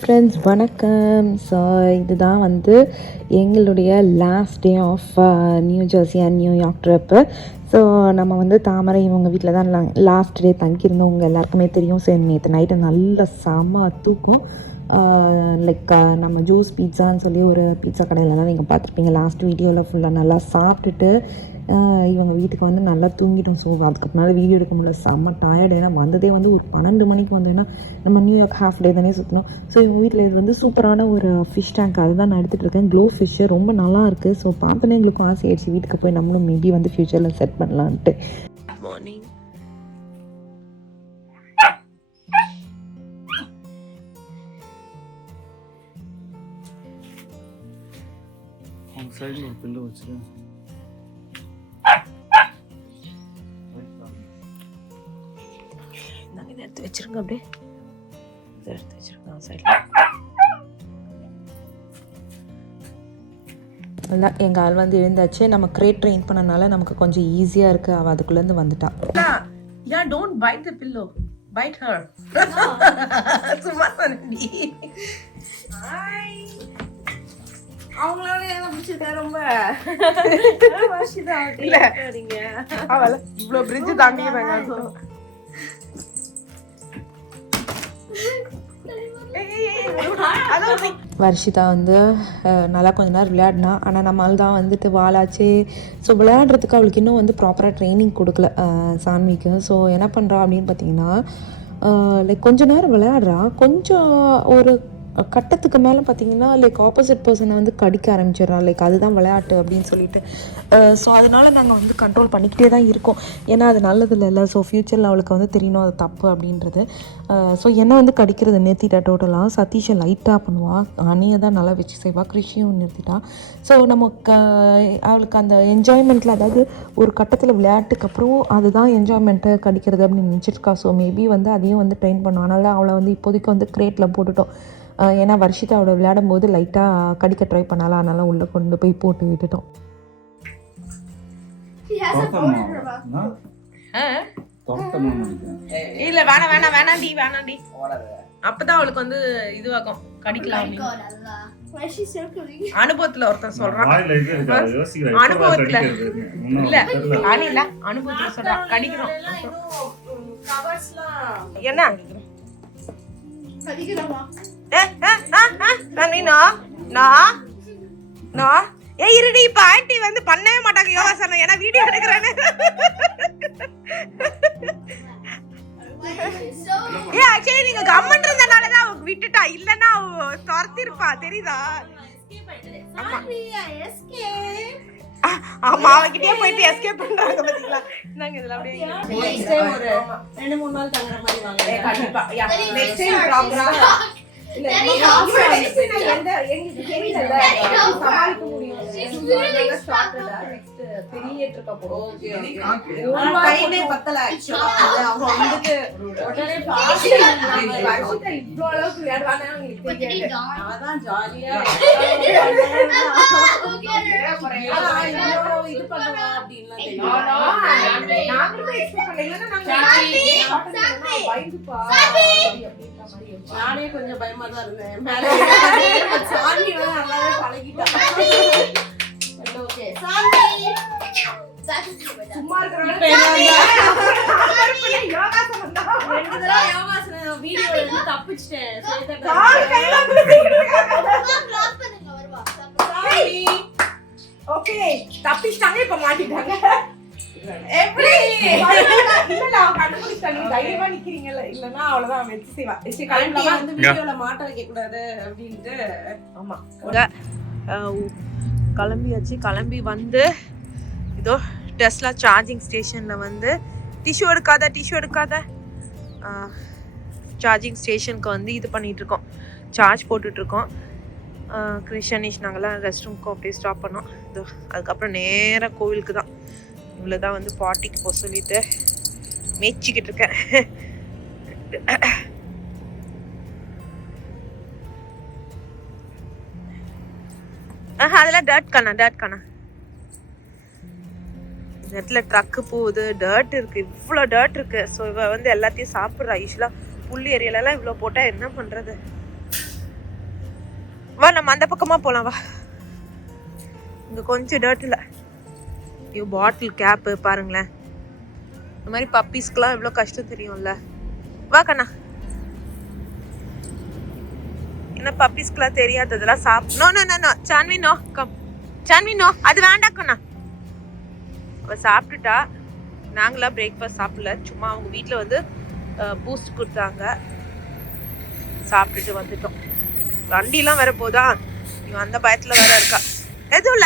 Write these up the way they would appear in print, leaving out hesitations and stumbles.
Friends, வணக்கம். So இதுதான் வந்து எங்களுடைய last day of New Jersey and New York trip. So நம்ம வந்து தாமரை இவங்க வீட்டில் தான் லாஸ்ட் டே தங்கியிருந்தவங்க எல்லாருக்குமே தெரியும். ஸோ நேற்று நைட்டு நல்ல செம்ம தூக்கம். லைக் நம்ம ஜூஸ் பீட்சான்னு சொல்லி ஒரு பீட்சா கடையிலலாம் நீங்கள் பார்த்துருப்பீங்க லாஸ்ட் வீடியோவில். ஃபுல்லாக நல்லா சாப்பிட்டுட்டு இவங்க வீட்டுக்கு வந்து நல்லா தூங்கிட்டோம். ஸோ அதுக்கப்புறம் வீடியோ எடுக்க முடியல, செம்ம டயர்டு. ஏன்னா வந்ததே வந்து ஒரு 12 மணிக்கு வந்ததுன்னா நம்ம நியூயார்க் ஹாஃப் டே தானே சுற்றணும். ஸோ இவங்க வீட்டில் இது வந்து சூப்பரான ஒரு ஃபிஷ் டேங்க், அதுதான் நான் எடுத்துகிட்டு இருக்கேன். க்ளோ ஃபிஷ்ஷு ரொம்ப நல்லா இருக்குது. ஸோ பார்த்தோன்னே எங்களுக்கும் ஆசை ஆயிடுச்சு வீட்டுக்கு போய் நம்மளும் மேபி வந்து ஃப்யூச்சரில் செட் பண்ணலான்ட்டு. மார்னிங் சைடில் ஒரு பில்லு வச்சுருக்கேன். நாங்கள் இதை எடுத்து வச்சுருங்க, அப்படியே இதை எடுத்து வச்சுருங்க சைடில். அதான் எங்கள் ஆள் வந்து எழுந்தாச்சு. நம்ம கிரேட் ட்ரெயின் பண்ணனால நமக்கு கொஞ்சம் ஈஸியாக இருக்குது. அவள் அதுக்குள்ளேருந்து வந்துட்டான். Yeah, don't bite the pillow. Bite her. சும்மா சொன்னடி. Hi. அவங்களால என்ன பிடிச்சிருக்கா ரொம்ப? இல்ல அவள இவ்வளோ பிரிட்ஜ் தாண்டிடுறாங்க. வர்ஷிதா வந்து நல்லா கொஞ்ச நேரம் விளையாடினா. ஆனால் நம்மளால் தான் வந்துட்டு வாழாச்சு. ஸோ விளையாடுறதுக்கு அவளுக்கு இன்னும் வந்து ப்ராப்பராக ட்ரைனிங் கொடுக்கல சான்விக்கு. ஸோ என்ன பண்ணுறா அப்படின்னு பார்த்தீங்கன்னா, லைக் கொஞ்ச நேரம் விளையாடுறா. கொஞ்சம் ஒரு கட்டத்துக்கு மேலே பார்த்தீங்கன்னா லைக் ஆப்போசிட் பர்சனை வந்து கடிக்க ஆரம்பிச்சிடுறா. லைக் அதுதான் விளையாட்டு அப்படின்னு சொல்லிட்டு. ஸோ அதனால் நாங்கள் வந்து கண்ட்ரோல் பண்ணிக்கிட்டே தான் இருக்கோம். ஏன்னா அது நல்லது இல்லை. ஸோ ஃப்யூச்சரில் அவளுக்கு வந்து தெரியணும் அது தப்பு அப்படின்றது. ஸோ என்னை வந்து கடிக்கிறது நிறுத்திட்டா டோட்டலாக. சதீஷை லைட்டாக பண்ணுவாள், அணியை தான் நல்லா வச்சு செய்வாள். கிருஷியும் நிறுத்திட்டா. ஸோ நமக்கு அவளுக்கு அந்த என்ஜாய்மெண்ட்டில், அதாவது ஒரு கட்டத்தில் விளையாட்டுக்கு அப்புறம் அதுதான் என்ஜாய்மெண்ட்டை கடிக்கிறது அப்படின்னு நினச்சிருக்கா. ஸோ மேபி வந்து அதையும் வந்து ட்ரெயின் பண்ணுவோம். அதனால் அவளை வந்து இப்போதைக்கு வந்து கிரேட்டில் போட்டுட்டோம். ஏன்னா வர்ஷிதா அவளை விளையாடும் போது லைட்டாக கடிக்க ட்ரை பண்ணாலும், அதனால உள்ளே கொண்டு போய் போட்டு விட்டுட்டோம். இல்ல வேணாண்டி. அப்பதான் அவளுக்கு வந்து இதுவாகும், கடிக்கலாம். அனுபவத்துல ஒருத்தர் சொல்றான். அனுபவத்துல இல்ல இல்ல அனுபவத்துல சொல்றான் கடிக்கிறோம். என்ன இருடி, இப்ப ஆண்டி வந்து பண்ணவே மாட்டாங்க யோகாசனம். ஏன்னா வீடியோ எடுக்கிறேன்னு. ஆக்சுவலி நீங்க கம்மன் இருந்தனாலதான் அவங்க விட்டுட்டா, இல்லன்னா துரத்திருப்பா. தெரியுதா? ஆமா, அவகிட்டயே போயிட்டு எஸ்கேப் பண்றாங்க பாத்தீங்களா. நாங்க இதெல்லாம் அப்படியே ஒரு 2-3 நாள் தங்குற மாதிரி வாங்க. கண்டிப்பா நெக்ஸ்ட் டைம் ப்ராப்பரா இல்ல எந்த எங்களுக்கு தெரியல சமாளிக்க முடியும். நெக்ஸ்ட் பெரிய ட்ரிப்பா போறோம். ஓகே ஒரு டைமே பத்தல. ஆக்சுவலா அவங்க வந்துட்டு உடனே வர்ஷிதா இவ்ளோ அளவுக்கு விளையாடுவானே உங்களுக்கு தெரியாது. அதான் ஜாலியா இது பண்ணுவா அப்படின்லாம் தெரியும். நாங்களும் எக்ஸ்பெக்ட் பண்ணல. பயந்துப்பா நானே கொஞ்சம் பயமா தான் இருந்தேன். சாமி நல்லாவே பழகிட்டான். ஓகே சும்மா யோகாசனம் வீடியோல இருந்து தப்பிச்சிட்டேன். ஓகே தப்பிச்சிட்டாங்க, இப்ப மாட்டிட்டாங்க. எப்படி இல்ல கண்டுபிடிச்சாங்க, தைரியமா நிக்கிறீங்கல்ல. இல்லன்னா அவ்வளவுதான் வெச்சு செய்வா. வந்து வீடியோல மாட்ட வைக்க கூடாது அப்படின்ட்டு. ஆமா கிளம்பியாச்சு. கிளம்பி வந்து இதோ டெஸ்லா சார்ஜிங் ஸ்டேஷன்ல வந்து டிஷ்யூ எடுக்காத சார்ஜிங் ஸ்டேஷனுக்கு வந்து இது பண்ணிட்டு இருக்கோம், சார்ஜ் போட்டுட்டு இருக்கோம். கிருஷ்ணனிஷ் நாங்களாம் ரெஸ்ட் ரூம்க்கு அப்படியே ஸ்டாப் பண்ணோம். இதோ அதுக்கப்புறம் நேராக கோவிலுக்கு தான். இவ்வளோதான் வந்து பாட்டிக்கு போக சொல்லிட்டு மேய்ச்சிக்கிட்டு இருக்கேன். அதெல்லாம் டர்ட் காணா. இந்த இடத்துல ட்ரக்கு போகுது, டர்ட் இருக்குது, இவ்வளோ டர்ட் இருக்குது. ஸோ இவ வந்து எல்லாத்தையும் சாப்பிட்றா. யூஸ்வலாக புல் ஏரியாலலாம் இவ்வளோ போட்டால் என்ன பண்ணுறது? வா நம்ம அந்த பக்கமா போலாம் வா. இங்க கொஞ்சம் டர்ட் இல்லை. ஐயோ பாட்டில் கேப்பு பாருங்களேன். இந்த மாதிரி பப்பீஸ்க்குலாம் எவ்வளோ கஷ்டம் தெரியும்ல. வா கண்ணா. என்ன பப்பீஸ்க்குலாம் தெரியாததெல்லாம் no no no no Saanvi no come Saanvi no அது வேண்டாம் கண்ணா. அவ சாப்பிட்டுட்டா. நாங்களாம் பிரேக்ஃபாஸ்ட் சாப்பிடல, சும்மா அவங்க வீட்டில் வந்து பூஸ்ட் கொடுத்தாங்க, சாப்பிட்டுட்டு வந்துட்டோம். வண்டிலாம் வர போதா, இவன் அந்த பயத்தில் வேற இருக்கா. எதுவும்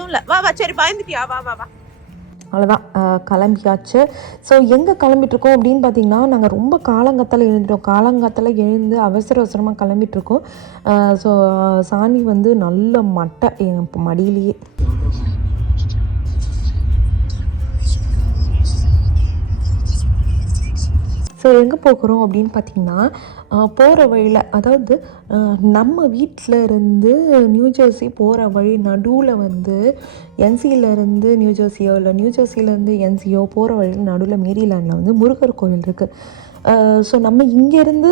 இல்லை வா வா. சரி பயந்துட்டியா, வா வா வா. அவ்வளோதான், கிளம்பியாச்சு. ஸோ எங்கே கிளம்பிட்டுருக்கோம் அப்படின்னு பார்த்தீங்கன்னா, நாங்கள் ரொம்ப காலங்காத்தால் எழுந்துட்டோம். காலங்காத்தால் எழுந்து அவசர அவசரமாக கிளம்பிட்டுருக்கோம். ஸோ சாணி வந்து நல்ல மட்டை என் மடியிலேயே. ஸோ எங்கே போகிறோம் அப்படின்னு பார்த்திங்கன்னா, போகிற வழியில், அதாவது நம்ம வீட்டில் இருந்து நியூ ஜெர்சி போகிற வழி நடுவில் வந்து என்சியிலேருந்து நியூ ஜெர்சியோ இல்லை நியூ ஜெர்சியிலேருந்து என்சியோ போகிற வழியில் நடுவில் மேரிலேண்டில் வந்து முருகர் கோவில் இருக்குது. ஸோ நம்ம இங்கேருந்து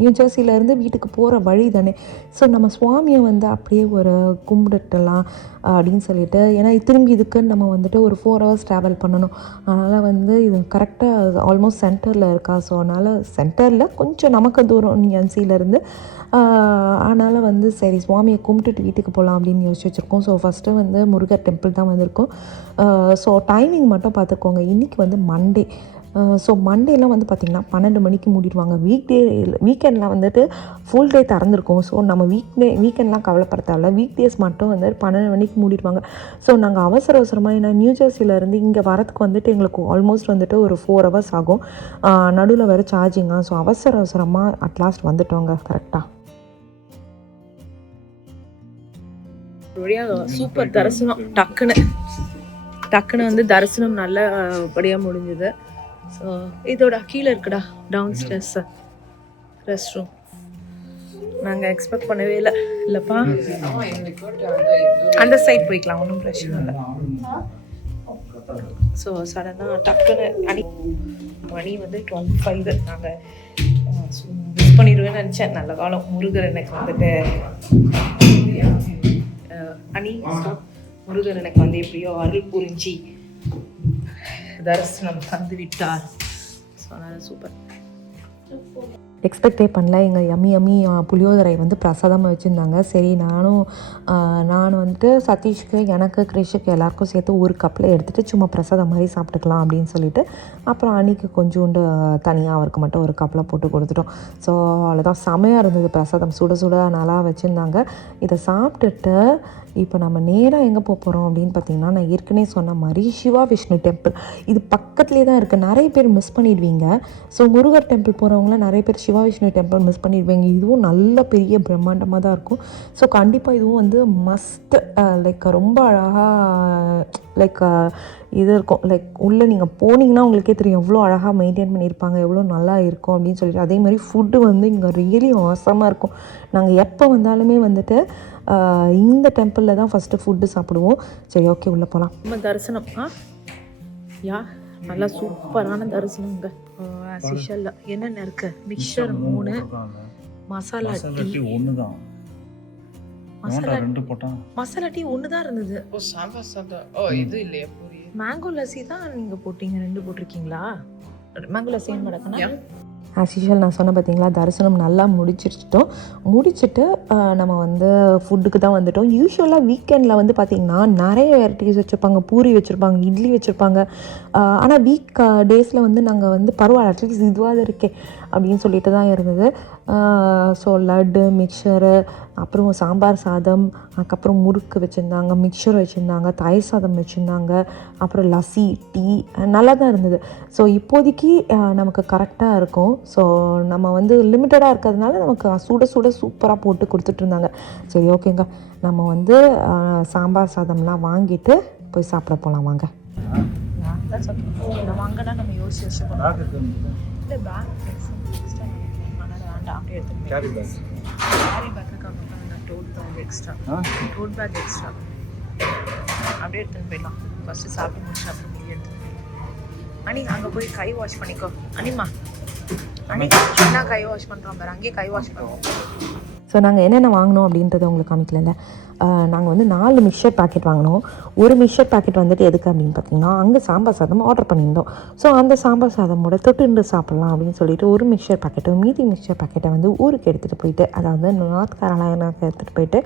நியூ ஜெர்சியிலேருந்து வீட்டுக்கு போகிற வழி தானே. ஸோ நம்ம சுவாமியை வந்து அப்படியே ஒரு கும்பிட்டுலாம் அப்படின்னு சொல்லிட்டு, ஏன்னா திரும்பி இதுக்குன்னு நம்ம வந்துட்டு ஒரு 4 hours ட்ராவல் பண்ணணும். அதனால் வந்து இது கரெக்டாக ஆல்மோஸ்ட் சென்டரில் இருக்கா. ஸோ அதனால் சென்டரில் கொஞ்சம் நமக்கு தூரம் என்சியிலேருந்து. அதனால் வந்து சரி சுவாமியை கும்பிட்டுட்டு வீட்டுக்கு போகலாம் அப்படின்னு யோசிச்சு வச்சுருக்கோம். ஸோ ஃபஸ்ட்டு வந்து முருகர் டெம்பிள் தான் வந்திருக்கோம். ஸோ டைமிங் மட்டும் பார்த்துக்கோங்க, இன்றைக்கி வந்து மண்டே. ஸோ மண்டேலாம் வந்து பார்த்திங்கன்னா 12 மணிக்கு மூடிடுவாங்க. வீக்கெண்டில் வந்துட்டு ஃபுல் டே திறந்துருக்கும். ஸோ நம்ம வீக்கெண்ட்லாம் கவலைப்பட தேவையில்ல. வீக் டேஸ் மட்டும் வந்து 12 மணிக்கு மூடிடுவாங்க. ஸோ நாங்கள் அவசரமாக ஏன்னா நியூ ஜெர்சியிலேருந்து இங்கே வரதுக்கு வந்துட்டு எங்களுக்கு ஆல்மோஸ்ட் வந்துட்டு ஒரு 4 hours ஆகும். நடுவில் வேறு சார்ஜிங்காக. ஸோ அவசரமாக அட்லாஸ்ட் வந்துட்டோங்க கரெக்டாக. சூப்பர் தரிசனம். டக்குன்னு வந்து தரிசனம் நல்லபடியாக முடிஞ்சுது. ஸோ இதோட கீழே இருக்குடா டவுன் ஸ்டேர்ஸ் ரெஸ்ட் ரூம். நாங்கள் எக்ஸ்பெக்ட் பண்ணவே இல்லைப்பா. அந்த சைட் போய்க்கலாம், ஒன்றும் பிரச்சனை இல்லை. ஸோ சடனாக டக்குன்னு மணி வந்து 12:05. நாங்கள் மிஸ் பண்ணிடுவேன்னு நினச்சேன். நல்ல காலம் முருகர் எனக்கு வந்துட்டு முருகர் எனக்கு வந்து எப்படியோ அருள் புரிஞ்சி தரிசனம் தந்து விட்டார். ஸோ அதனால் சூப்பர். எக்ஸ்பெக்டே பண்ணல. எங்கள் யம்மி புளியோதரை வந்து பிரசாதமாக வச்சுருந்தாங்க. சரி நான் வந்துட்டு சதீஷ்க்கு, எனக்கு, கிரிஷுக்கு எல்லாருக்கும் சேர்த்து ஒரு கப்பில் எடுத்துகிட்டு சும்மா பிரசாதம் மாதிரி சாப்பிட்டுக்கலாம் அப்படின்னு சொல்லிட்டு, அப்புறம் அன்றைக்கி கொஞ்சோண்டு தனியாக அவருக்கு மட்டும் ஒரு கப்பில் போட்டு கொடுத்துட்டோம். ஸோ அவ்வளோதான், செமையாக இருந்தது பிரசாதம். சுட சுட நல்லா வச்சுருந்தாங்க. இதை சாப்பிட்டுட்டு இப்போ நம்ம நேராக எங்கே போகிறோம் அப்படின்னு பார்த்தீங்கன்னா, நான் ஏற்கனவே சொன்ன மாதிரி சிவா விஷ்ணு டெம்பிள். இது பக்கத்துலேயே தான் இருக்குது. நிறைய பேர் மிஸ் பண்ணிடுவீங்க. ஸோ முருகர் டெம்பிள் போகிறவங்களாம் நிறைய பேர் சிவா விஷ்ணு டெம்பிள் மிஸ் பண்ணிடுவீங்க. இதுவும் நல்ல பெரிய பிரம்மாண்டமாக தான் இருக்கும். ஸோ கண்டிப்பாக இதுவும் வந்து மஸ்ட். ரொம்ப அழகாக இது இருக்கும். உள்ளே நீங்கள் போனீங்கன்னா உங்களுக்கே தெரியும் எவ்வளோ அழகாக மெயின்டைன் பண்ணியிருப்பாங்க, எவ்வளோ நல்லா இருக்கும் அப்படின்னு சொல்லிட்டு. அதே மாதிரி ஃபுட்டு வந்து இங்கே ரியலி அவசரமாக இருக்கும். நாங்கள் எப்போ வந்தாலுமே வந்துட்டு இந்த டெம்பிளில் தான் ஃபஸ்ட்டு ஃபுட்டு சாப்பிடுவோம். சரி ஓகே உள்ளே போகலாம். நம்ம தரிசனம் நல்லா சூப்பரான தரிசனங்க. ஆஸ்யூஷுவல் என்னென்ன இருக்கு, மிக்சர் 3, மசாலா டீ 1 தான். மசாலா டீ 1 தான் இருந்தது. இது இல்லையா மேங்கோ லஸ்ஸி தான் நீங்கள் போட்டீங்க, 2 போட்டிருக்கீங்களா? மேங்கோ லஸ்ஸி நடக்குன்னா ஆஸ்யூஷுவல் நான் சொன்ன பார்த்தீங்களா, தரிசனம் நல்லா முடிச்சுட்டு நம்ம வந்து ஃபுட்டுக்கு தான் வந்துட்டோம். யூஸ்வலாக வீக்கெண்டில் வந்து பார்த்திங்கன்னா நிறைய வெரைட்டிஸ் வச்சுருப்பாங்க. பூரி வச்சுருப்பாங்க, இட்லி வச்சுருப்பாங்க. ஆனால் வீக் டேஸில் வந்து நாங்கள் வந்து பரவாயில்ல அட்லீஸ்ட் இதுவாக இருக்கே அப்படின்னு சொல்லிட்டு தான் இருந்தது. ஸோ லட்டு, மிக்சரு, அப்புறம் சாம்பார் சாதம், அதுக்கப்புறம் முறுக்கு வச்சுருந்தாங்க, மிக்சர் வச்சுருந்தாங்க, தயிர் சாதம் வச்சுருந்தாங்க, அப்புறம் லஸ்ஸி, டீ நல்லா தான் இருந்தது. ஸோ இப்போதைக்கு நமக்கு கரெக்டாக இருக்கும். ஸோ நம்ம வந்து லிமிட்டடாக இருக்கிறதுனால நமக்கு சுட சூப்பராக போட்டு கொடுத்துட்ருந்தாங்க. சரி ஓகேங்க, நம்ம வந்து சாம்பார் சாதம்லாம் வாங்கிட்டு போய் சாப்பிட போகலாம் வாங்க. வாங்கினா நம்ம யோசிச்சு வச்சுக்கணும். இல்லை பேக் அப்படியே எடுத்துகிட்டு கேரி பேக்குக்காக டோட் பேக் எக்ஸ்ட்ரா அப்படியே எடுத்துகிட்டு போயிடலாம். ஃபஸ்ட்டு சாப்பிட்டு முடிச்சு அப்புறம் எடுத்துகிட்டு அங்கே போய் கை வாஷ் பண்ணிக்கோ அனிமா. அன்னைக்கு கை வாஷ் பண்ணுறோம் பாரு, அங்கேயே கை வாஷ் பண்ணுவோம். ஸோ நாங்கள் என்னென்ன வாங்கினோம் அப்படின்றத உங்களுக்கு காமிக்கல. நாங்கள் வந்து 4 மிக்சர் பேக்கெட் வாங்கினோம். ஒரு மிக்சர் பேக்கெட் வந்துட்டு எதுக்கு அப்படின்னு பார்த்தீங்கன்னா, அங்கே சாம்பார் சாதம் ஆர்டர் பண்ணியிருந்தோம். ஸோ அந்த சாம்பார் சாதமோட தொட்டு சாப்பிட்லாம் அப்படின்னு சொல்லிட்டு ஒரு மிக்சர் பேக்கெட்டும் மீதி மிக்சர் பேக்கெட்டை வந்து ஊருக்கு எடுத்துகிட்டு போயிட்டு, அதாவது நார்த் கேரளாவுக்கு எடுத்துகிட்டு போயிட்டு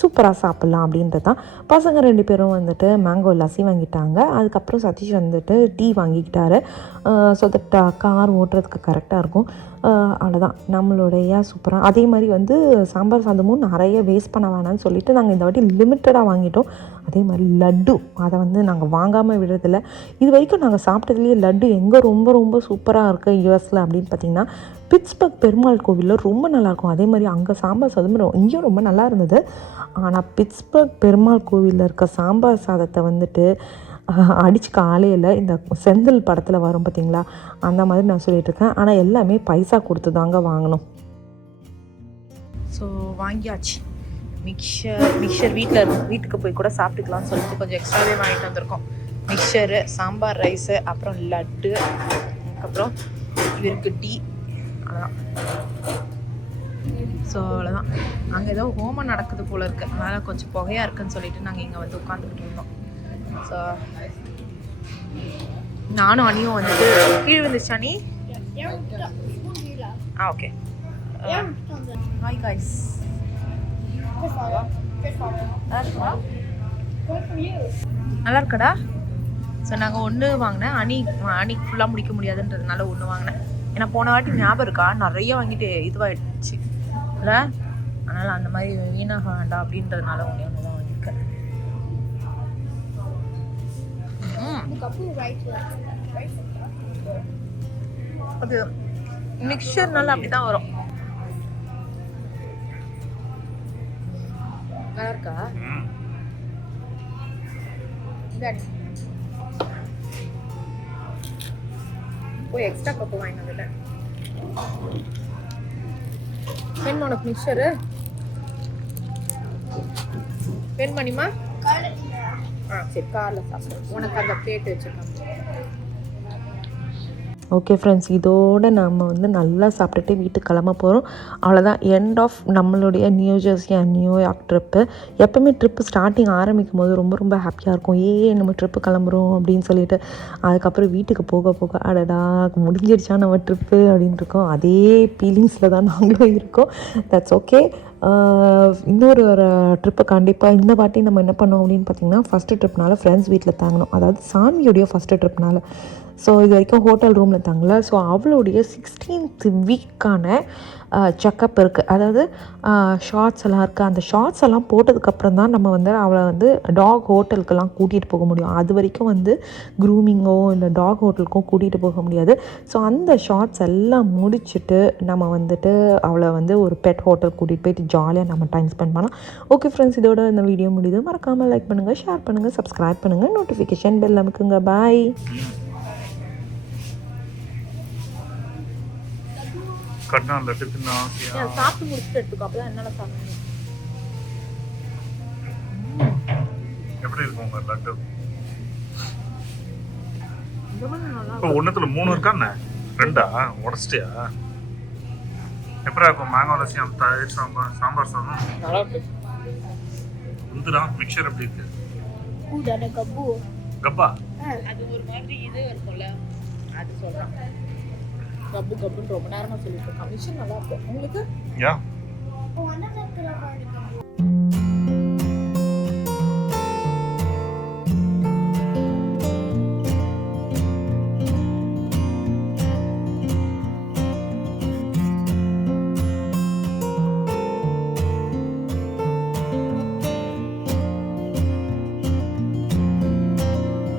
சூப்பராக சாப்பிட்லாம் அப்படின்றது தான். பசங்க 2 பேரும் வந்துட்டு மேங்கோ லஸ்ஸி வாங்கிட்டாங்க. அதுக்கப்புறம் சதீஷ் வந்துட்டு டீ வாங்கிக்கிட்டாரு. ஸோ தட் கார் ஓட்டுறதுக்கு கரெக்டாக இருக்கும். அவ்வளோதான் நம்மளுடைய சூப்பராக. அதே மாதிரி வந்து சாம்பார் சாதமும் நிறைய வேஸ்ட் பண்ண வேணாம்னு சொல்லிவிட்டு நாங்கள் இந்த வாட்டி லிமிட்டடாக வாங்கிட்டோம். அதே மாதிரி லட்டு அதை வந்து நாங்கள் வாங்காமல் விடுறதில்ல. இது வரைக்கும் நாங்கள் சாப்பிட்டதுலேயே லட்டு எங்கே ரொம்ப ரொம்ப சூப்பராக இருக்குது யூஎஸில் அப்படின்னு பார்த்திங்கன்னா, பிட்ஸ்பர்க் பெருமாள் கோவிலில் ரொம்ப நல்லாயிருக்கும். அதே மாதிரி அங்கே சாம்பார் சாதம் இங்கேயும் ரொம்ப நல்லா இருந்தது. ஆனால் பிட்ஸ்பர்க் பெருமாள் கோவிலில் இருக்க சாம்பார் சாதத்தை வந்துட்டு அடிச்சுக்க ஆளே இல்லை. இந்த செந்தில் படத்தில் வரும் பார்த்திங்களா, அந்த மாதிரி நான் சொல்லிகிட்ருக்கேன். ஆனால் எல்லாமே பைசா கொடுத்து தாங்க வாங்கணும். ஸோ வாங்கியாச்சு மிக்சர் வீட்டுக்கு போய் கூட சாப்பிட்டுக்கலாம்னு சொல்லிட்டு கொஞ்சம் எக்ஸ்ட்ராவே வாங்கிட்டு வந்திருக்கோம். மிக்சரு, சாம்பார் ரைஸு, அப்புறம் லட்டு, அதுக்கப்புறம் இவருக்கு டீ. அவ்வளோதான். ஸோ அவ்வளோதான். அங்கே ஏதோ ஹோமம் நடக்குது போல் இருக்குது, அதனால் கொஞ்சம் புகையாக இருக்குதுன்னு சொல்லிட்டு நாங்கள் இங்கே வந்து உட்காந்துக்கிட்டு இருந்தோம். ஸோ நானும் அணியும் வந்துட்டு கீழே வந்துச்சு. அணி ஓகே. Hi guys. நல்லா இருக்கடா. ஸோ நாங்கள் ஒன்று வாங்கினேன். அணிக்கு ஃபுல்லாக முடிக்க முடியாதுன்றதுனால ஒன்று வாங்கினேன். ஏன்னா போன வாட்டி ஞாபகம் இருக்கா, நிறைய வாங்கிட்டு இதுவாகிடுச்சு இல்லை, அதனால் அந்த மாதிரி வீணாக வேண்டாம் அப்படின்றதுனால ஒன்று தான் வாங்கியிருக்கேன். அது மிக்சர்னால அப்படி தான் வரும். நல்லா இருக்கா? போய் எக்ஸ்ட்ரா கப்பு வாங்கிட்டு வந்துட்டேன். பெண் உனக்கு மிக்சரு பெண் பண்ணிமா? சரி, காரில் சாப்பிடுவோம். உனக்கு அந்த பிளேட் வச்சுருக்காங்க. ஓகே ஃப்ரெண்ட்ஸ், இதோடு நம்ம வந்து நல்லா சாப்பிட்டுட்டு வீட்டுக்கு கிளம்ப போகிறோம். அவ்வளோதான், எண்ட் ஆஃப் நம்மளுடைய new Jersey and New York trip. எப்போவுமே ட்ரிப்பு ஸ்டார்டிங் ஆரம்பிக்கும் போது ரொம்ப ரொம்ப ஹாப்பியாக இருக்கும். நம்ம ட்ரிப்பு கிளம்புறோம் அப்படின்னு சொல்லிட்டு. அதுக்கப்புறம் வீட்டுக்கு போக போக அடடா முடிஞ்சிடுச்சா நம்ம ட்ரிப்பு அப்படின்னு இருக்கோம். அதே ஃபீலிங்ஸில் தான் நாங்களும் இருக்கோம். That's okay. இன்னொரு ட்ரிப்பு கண்டிப்பாக இந்த வாட்டி நம்ம என்ன பண்ணோம் அப்படின்னு பார்த்திங்கன்னா, ஃபஸ்ட்டு ட்ரிப்னால ஃப்ரெண்ட்ஸ் வீட்டில் தாங்கணும். அதாவது சாமியோடைய ஃபஸ்ட்டு ட்ரிப்னால. ஸோ இது வரைக்கும் ஹோட்டல் ரூமில் தங்கல. ஸோ அவளுடைய 16th வீக்கான செக்கப் இருக்குது. அதாவது ஷார்ட்ஸ் எல்லாம் இருக்குது. அந்த ஷார்ட்ஸ் எல்லாம் போட்டதுக்கப்புறம் தான் நம்ம வந்து அவளை வந்து டாக் ஹோட்டலுக்கெல்லாம் கூட்டிகிட்டு போக முடியும். அது வரைக்கும் வந்து க்ரூமிங்கோ இல்லை டாக் ஹோட்டலுக்கோ கூட்டிகிட்டு போக முடியாது. ஸோ அந்த ஷார்ட்ஸ் எல்லாம் முடிச்சுட்டு நம்ம வந்துட்டு அவளை வந்து ஒரு பெட் ஹோட்டல் கூட்டிகிட்டு போயிட்டு ஜாலியாக நம்ம டைம் ஸ்பெண்ட் பண்ணலாம். ஓகே ஃப்ரெண்ட்ஸ், இதோட இந்த வீடியோ முடியுது. மறக்காமல் லைக் பண்ணுங்கள், ஷேர் பண்ணுங்கள், சப்ஸ்கிரைப் பண்ணுங்கள், நோட்டிஃபிகேஷன் பெல் அமுக்குங்க. பாய். சாப்பிட்டு முடிச்சுட்டு எடுத்துக்கோ, அப்பதான் என்னால சாப்பிடணும். எப்படி இருக்கும் உங்க லட்டு? ஒண்ணுத்துல 3 இருக்கா என்ன? 2ஆ உடச்சிட்டியா? எப்படி இருக்கும் மேங்கோ லஸ்ஸி, அந்த சாம்பார் சாதம்? நல்லா இருக்கு. உந்துடா மிக்சர் எப்படி இருக்கு? கூடாட கப்பு கப்பா அது ஒரு மாதிரி இது இருக்கும்ல, அது சொல்றேன். கப்பு கப்புன்னு ரொம்ப நேரமா சொல்லிட்டு இருக்கேன். மிஷின் நல்லா இருக்கும் உங்களுக்கு? யா